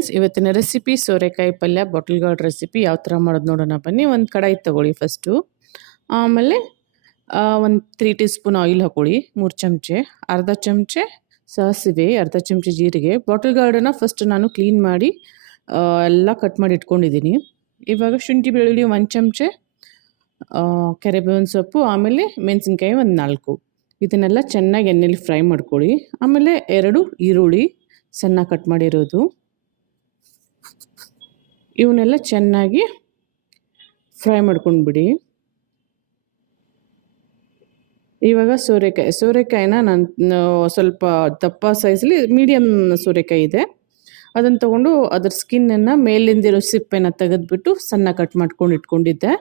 Friends, ಇವತ್ತಿನ recipe ಸೋರೆಕಾಯಿ ಪಲ್ಯ ಬಾಟಲ್ ಗಾರ್ಡ್ ರೆಸಿಪಿ ಯಾವ ಥರ ಮಾಡೋದು ನೋಡೋಣ ಬನ್ನಿ. ಒಂದು ಕಡಾಯಿ ತಗೊಳ್ಳಿ ಫಸ್ಟು. ಆಮೇಲೆ ಒಂದು 3 ಟೀ ಸ್ಪೂನ್ ಆಯಿಲ್ ಹಾಕೊಳ್ಳಿ, 3 ಚಮಚೆ, ಅರ್ಧ ಚಮಚೆ ಸಾಸಿವೆ, ಅರ್ಧ ಚಮಚೆ ಜೀರಿಗೆ. ಬಾಟಲ್ ಗಾರ್ಡನ್ನು ಫಸ್ಟ್ ನಾನು ಕ್ಲೀನ್ ಮಾಡಿ ಎಲ್ಲ ಕಟ್ ಮಾಡಿ ಇಟ್ಕೊಂಡಿದ್ದೀನಿ. ಇವಾಗ ಶುಂಠಿ ಬೆಳ್ಳುಳ್ಳಿ 1 ಚಮಚೆ, ಕರಿಬೇವಿನ ಸೊಪ್ಪು, ಆಮೇಲೆ ಮೆಣಸಿನ್ಕಾಯಿ ಒಂದು 4. ಇದನ್ನೆಲ್ಲ ಚೆನ್ನಾಗಿ ಎಣ್ಣೆಲಿ ಫ್ರೈ ಮಾಡ್ಕೊಳ್ಳಿ. ಆಮೇಲೆ 2 ಈರುಳ್ಳಿ ಸಣ್ಣ ಕಟ್ ಮಾಡಿರೋದು, ಇವನ್ನೆಲ್ಲ ಚೆನ್ನಾಗಿ ಫ್ರೈ ಮಾಡ್ಕೊಂಡ್ಬಿಡಿ. ಇವಾಗ ಸೋರೆಕಾಯಿನ ನಾನು ಸ್ವಲ್ಪ ದಪ್ಪ ಸೈಜಲ್ಲಿ ಮೀಡಿಯಮ್ ಸೋರೆಕಾಯಿ ಇದೆ, ಅದನ್ನು ತೊಗೊಂಡು ಅದ್ರ ಸ್ಕಿನ್ನನ್ನು ಮೇಲಿಂದಿರೋ ಸಿಪ್ಪೆನ ತೆಗೆದ್ಬಿಟ್ಟು ಸಣ್ಣ ಕಟ್ ಮಾಡ್ಕೊಂಡು ಇಟ್ಕೊಂಡಿದ್ದೆ.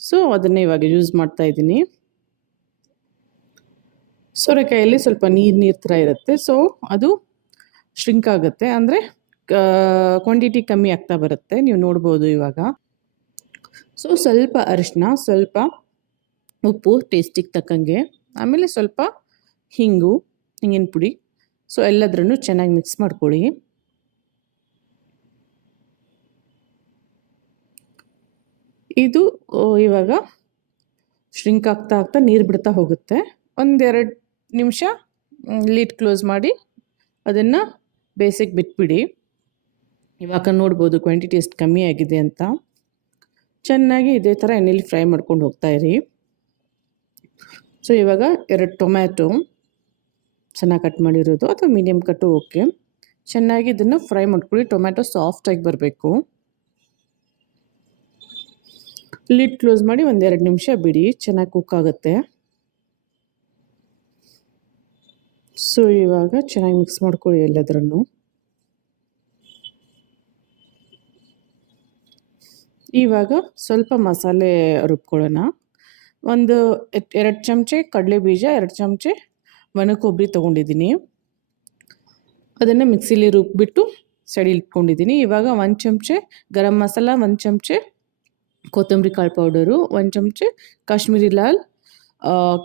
ಸೊ ಅದನ್ನೇ ಇವಾಗ ಯೂಸ್ ಮಾಡ್ತಾ ಇದ್ದೀನಿ. ಸೋರೆಕಾಯಲ್ಲಿ ಸ್ವಲ್ಪ ನೀರು ಥರ ಇರುತ್ತೆ, ಸೊ ಅದು ಶ್ರಿಂಕ್ ಆಗುತ್ತೆ, ಅಂದರೆ ಕ್ವಾಂಟಿಟಿ ಕಮ್ಮಿ ಆಗ್ತಾ ಬರುತ್ತೆ, ನೀವು ನೋಡ್ಬೋದು ಇವಾಗ. ಸೊ ಸ್ವಲ್ಪ ಅರಿಶಿನ, ಸ್ವಲ್ಪ ಉಪ್ಪು ಟೇಸ್ಟಿಗೆ ತಕ್ಕಂಗೆ, ಆಮೇಲೆ ಸ್ವಲ್ಪ ಹಿಂಗಿನ ಪುಡಿ. ಸೊ ಎಲ್ಲದ್ರೂ ಚೆನ್ನಾಗಿ ಮಿಕ್ಸ್ ಮಾಡ್ಕೊಳ್ಳಿ. ಇದು ಇವಾಗ ಶ್ರಿಂಕ್ ಆಗ್ತಾ ನೀರು ಬಿಡ್ತಾ ಹೋಗುತ್ತೆ. 1-2 ನಿಮಿಷ ಲಿಡ್ ಕ್ಲೋಸ್ ಮಾಡಿ ಅದನ್ನು ಬೇಸಿಗೆ ಬಿಟ್ಬಿಡಿ. ಇವಾಗ ನೋಡ್ಬೋದು ಕ್ವಾಂಟಿಟಿ ಎಷ್ಟು ಕಮ್ಮಿ ಆಗಿದೆ ಅಂತ. ಚೆನ್ನಾಗಿ ಇದೇ ಥರ ಎಣ್ಣೆಲಿ ಫ್ರೈ ಮಾಡ್ಕೊಂಡು ಹೋಗ್ತಾಯಿರಿ. ಸೊ ಇವಾಗ 2 ಟೊಮ್ಯಾಟೊ ಚೆನ್ನಾಗಿ ಕಟ್ ಮಾಡಿರೋದು, ಅಥವಾ ಮೀಡಿಯಮ್ ಕಟ್ಟು ಓಕೆ. ಚೆನ್ನಾಗಿ ಇದನ್ನು ಫ್ರೈ ಮಾಡ್ಕೊಳ್ಳಿ. ಟೊಮ್ಯಾಟೊ ಸಾಫ್ಟಾಗಿ ಬರಬೇಕು. ಲಿಡ್ ಕ್ಲೋಸ್ ಮಾಡಿ 1-2 ನಿಮಿಷ ಬಿಡಿ, ಚೆನ್ನಾಗಿ ಕುಕ್ ಆಗುತ್ತೆ. ಸೊ ಇವಾಗ ಚೆನ್ನಾಗಿ ಮಿಕ್ಸ್ ಮಾಡ್ಕೊಳ್ಳಿ ಎಲ್ಲದರನ್ನು. ಇವಾಗ ಸ್ವಲ್ಪ ಮಸಾಲೆ ರುಬ್ಕೊಳ್ಳೋಣ. 2 ಚಮಚೆ ಕಡಲೆ ಬೀಜ, 2 ಚಮಚೆ ಒಣ ಕೊಬ್ಬರಿ ತೊಗೊಂಡಿದ್ದೀನಿ. ಅದನ್ನು ಮಿಕ್ಸಿಲಿ ರುಬ್ಬಿಬಿಟ್ಟು ಸೈಡಿಗೆ ಇಟ್ಕೊಂಡಿದ್ದೀನಿ. ಇವಾಗ 1 ಚಮಚೆ ಗರಂ ಮಸಾಲ, 1 ಚಮಚೆ ಕೊತ್ತಂಬರಿ ಕಾಳು ಪೌಡರು, 1 ಚಮಚೆ ಕಾಶ್ಮೀರಿ ಲಾಲ್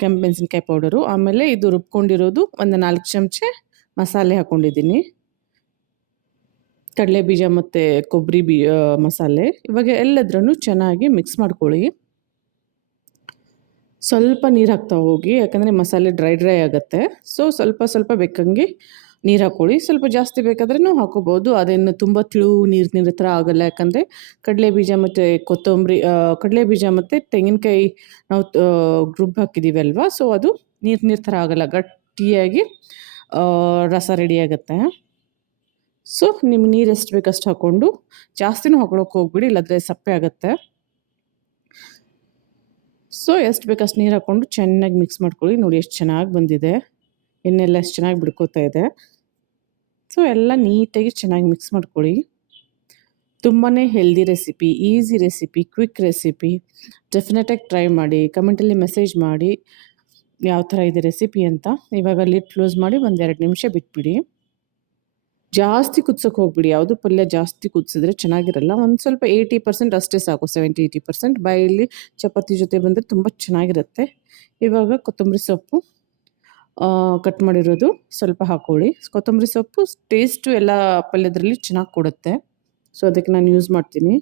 ಕೆಂಪು ಮೆಣಸಿನ್ಕಾಯಿ ಪೌಡರು, ಆಮೇಲೆ ಇದು ರುಬ್ಕೊಂಡಿರೋದು ಒಂದು 4 ಚಮಚೆ ಮಸಾಲೆ ಹಾಕ್ಕೊಂಡಿದ್ದೀನಿ, ಕಡಲೆ ಬೀಜ ಮತ್ತು ಕೊಬ್ಬರಿ ಮಸಾಲೆ. ಇವಾಗ ಎಲ್ಲದ್ರೂ ಚೆನ್ನಾಗಿ ಮಿಕ್ಸ್ ಮಾಡ್ಕೊಳ್ಳಿ. ಸ್ವಲ್ಪ ನೀರು ಹಾಕ್ತಾ ಹೋಗಿ, ಯಾಕಂದರೆ ಮಸಾಲೆ ಡ್ರೈ ಆಗುತ್ತೆ. ಸೊ ಸ್ವಲ್ಪ ಬೇಕಂಗೆ ನೀರು ಹಾಕ್ಕೊಳ್ಳಿ. ಸ್ವಲ್ಪ ಜಾಸ್ತಿ ಬೇಕಾದ್ರೂ ಹಾಕೋಬೋದು, ಅದೇನು ತುಂಬ ನೀರು ಥರ ಆಗೋಲ್ಲ, ಯಾಕಂದರೆ ಕಡಲೆ ಬೀಜ ಮತ್ತು ಕಡಲೆ ಬೀಜ ಮತ್ತು ತೆಂಗಿನಕಾಯಿ ನಾವು ರುಬ್ಬಿ ಅಲ್ವಾ, ಸೊ ಅದು ನೀರು ಥರ ಆಗೋಲ್ಲ, ಗಟ್ಟಿಯಾಗಿ ರಸ ರೆಡಿ ಆಗುತ್ತೆ. ಸೊ ನಿಮ್ಗೆ ನೀರು ಎಷ್ಟು ಬೇಕಷ್ಟು ಹಾಕ್ಕೊಂಡು, ಜಾಸ್ತಿನೂ ಹಾಕೊಳ್ಳೋಕೆ ಹೋಗ್ಬಿಡಿ, ಇಲ್ಲಾಂದರೆ ಸಪ್ಪೆ ಆಗುತ್ತೆ. ಸೊ ಎಷ್ಟು ಬೇಕಷ್ಟು ನೀರು ಹಾಕ್ಕೊಂಡು ಚೆನ್ನಾಗಿ ಮಿಕ್ಸ್ ಮಾಡ್ಕೊಳ್ಳಿ. ನೋಡಿ ಎಷ್ಟು ಚೆನ್ನಾಗಿ ಬಂದಿದೆ, ಎಣ್ಣೆಲ್ಲ ಎಷ್ಟು ಚೆನ್ನಾಗಿ ಬಿಡ್ಕೋತಾ ಇದೆ. ಸೊ ಎಲ್ಲ ನೀಟಾಗಿ ಚೆನ್ನಾಗಿ ಮಿಕ್ಸ್ ಮಾಡ್ಕೊಳ್ಳಿ. ತುಂಬಾ healthy recipe, easy recipe, quick recipe. ಡೆಫಿನೆಟಾಗಿ ಟ್ರೈ ಮಾಡಿ, ಕಮೆಂಟಲ್ಲಿ ಮೆಸೇಜ್ ಮಾಡಿ ಯಾವ ಥರ ಇದೆ ರೆಸಿಪಿ ಅಂತ. ಇವಾಗ ಲಿಡ್ ಕ್ಲೋಸ್ ಮಾಡಿ 1-2 ನಿಮಿಷ ಬಿಟ್ಬಿಡಿ. ಜಾಸ್ತಿ ಕುದಿಸೋಕೆ ಹೋಗ್ಬಿಡಿ, ಯಾವುದು ಪಲ್ಯ ಜಾಸ್ತಿ ಕುದಿಸಿದ್ರೆ ಚೆನ್ನಾಗಿರಲ್ಲ. ಒಂದು ಸ್ವಲ್ಪ 80% ಅಷ್ಟೇ ಸಾಕು, 70-80%. ಬಾಯಲ್ಲಿ ಚಪಾತಿ ಜೊತೆ ಬಂದರೆ ತುಂಬ ಚೆನ್ನಾಗಿರುತ್ತೆ. ಇವಾಗ ಕೊತ್ತಂಬರಿ ಸೊಪ್ಪು ಕಟ್ ಮಾಡಿರೋದು ಸ್ವಲ್ಪ ಹಾಕ್ಕೊಳ್ಳಿ. ಕೊತ್ತಂಬರಿ ಸೊಪ್ಪು ಟೇಸ್ಟು ಎಲ್ಲ ಪಲ್ಯದ್ರಲ್ಲಿ ಚೆನ್ನಾಗಿ ಕೊಡುತ್ತೆ, ಸೊ ಅದಕ್ಕೆ ನಾನು ಯೂಸ್ ಮಾಡ್ತೀನಿ.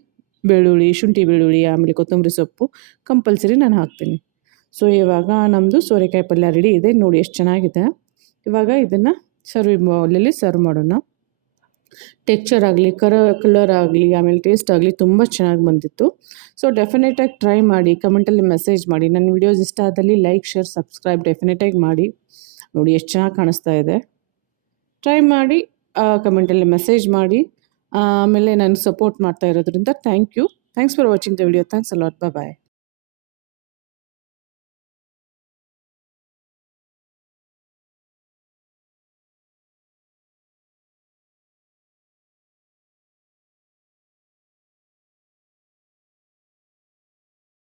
ಶುಂಠಿ ಬೆಳ್ಳುಳ್ಳಿ, ಆಮೇಲೆ ಕೊತ್ತಂಬರಿ ಸೊಪ್ಪು ಕಂಪಲ್ಸರಿ ನಾನು ಹಾಕ್ತೀನಿ. ಸೊ ಇವಾಗ ನಮ್ಮದು ಸೋರೆಕಾಯಿ ಪಲ್ಯ ರೆಡಿ ಇದೆ, ನೋಡಿ ಎಷ್ಟು ಚೆನ್ನಾಗಿದೆ. ಇವಾಗ ಇದನ್ನು ಬೌಲಲ್ಲಿ ಸರ್ವ್ ಮಾಡೋಣ. ಟೆಕ್ಸ್ಚರ್ ಆಗಲಿ, ಕಲರ್ ಆಗಲಿ, ಆಮೇಲೆ ಟೇಸ್ಟ್ ಆಗಲಿ ತುಂಬ ಚೆನ್ನಾಗಿ ಬಂದಿತ್ತು. ಸೊ ಡೆಫಿನೆಟಾಗಿ ಟ್ರೈ ಮಾಡಿ, ಕಮೆಂಟಲ್ಲಿ ಮೆಸೇಜ್ ಮಾಡಿ. ನನ್ನ ವಿಡಿಯೋಸ್ ಇಷ್ಟ ಆದಲ್ಲಿ ಲೈಕ್, ಶೇರ್, ಸಬ್ಸ್ಕ್ರೈಬ್ ಡೆಫಿನೆಟಾಗಿ ಮಾಡಿ. ನೋಡಿ ಎಷ್ಟು ಚೆನ್ನಾಗಿ ಕಾಣಿಸ್ತಾ ಇದೆ. ಟ್ರೈ ಮಾಡಿ, ಕಮೆಂಟಲ್ಲಿ ಮೆಸೇಜ್ ಮಾಡಿ. ಆಮೇಲೆ ನಾನು ಸಪೋರ್ಟ್ ಮಾಡ್ತಾ ಇರೋದ್ರಿಂದ thanks for watching the video. Thanks a lot. Bye.